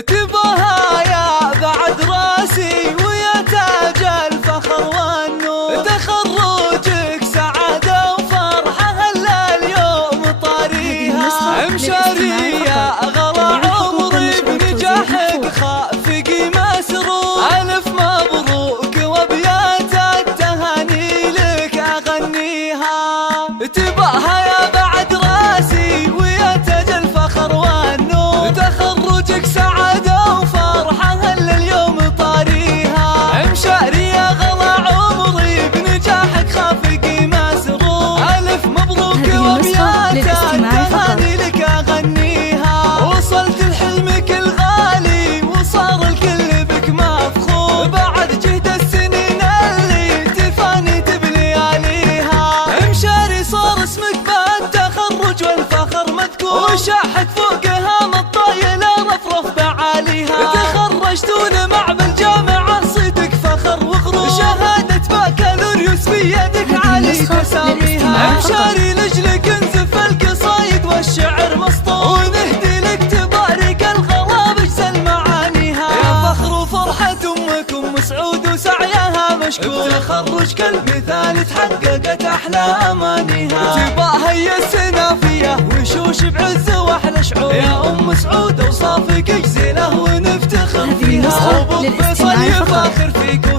تباها يا بعد راسي ويا تاج الفخر والنور، تخرجك سعادة وفرحة هلا اليوم طاريها، مشاري يا غلا عمري بنجاحك خافق مسرور، ألف مبروك وابيات التهاني لك أغنيها. تباها يا بعد راسي ويا تاج الفخر والنور، تخرجك سعادة وفرحة هلا اليوم طاريها، مشاري يا غلا عمري بنجاحك خافقي مسرور، ألف مبروك وابيات التهاني لك أغنيها. وصلت لحلمك الغالي وصار الكل بك مفخور، بعد جهد السنين اللي تفاني بلياليها، مشاري صار اسمك بالتخرج والفخر مذكور، وشاحت فوقها مطايل رفرف بعاليها، تخرجتون مع بالجامعة صيدك فخر وغرور، شهادة بكالوريوس بيدك علي تساميها، مشاري لجلك انزف القصايد والشعر مسطور، ونهدي لك تبارك الغلا بجزل معانيها، يا فخر وفرحة امك ام سعود وسعيها مشكور، تخرج كالمثال تحققت احلى امانيها، تباها هي السنافية وشوش بعز واحلى شعور، يا ام سعود اوصافك جزيلة ونفتخر فيها، وابو فيصل يفاخر فيك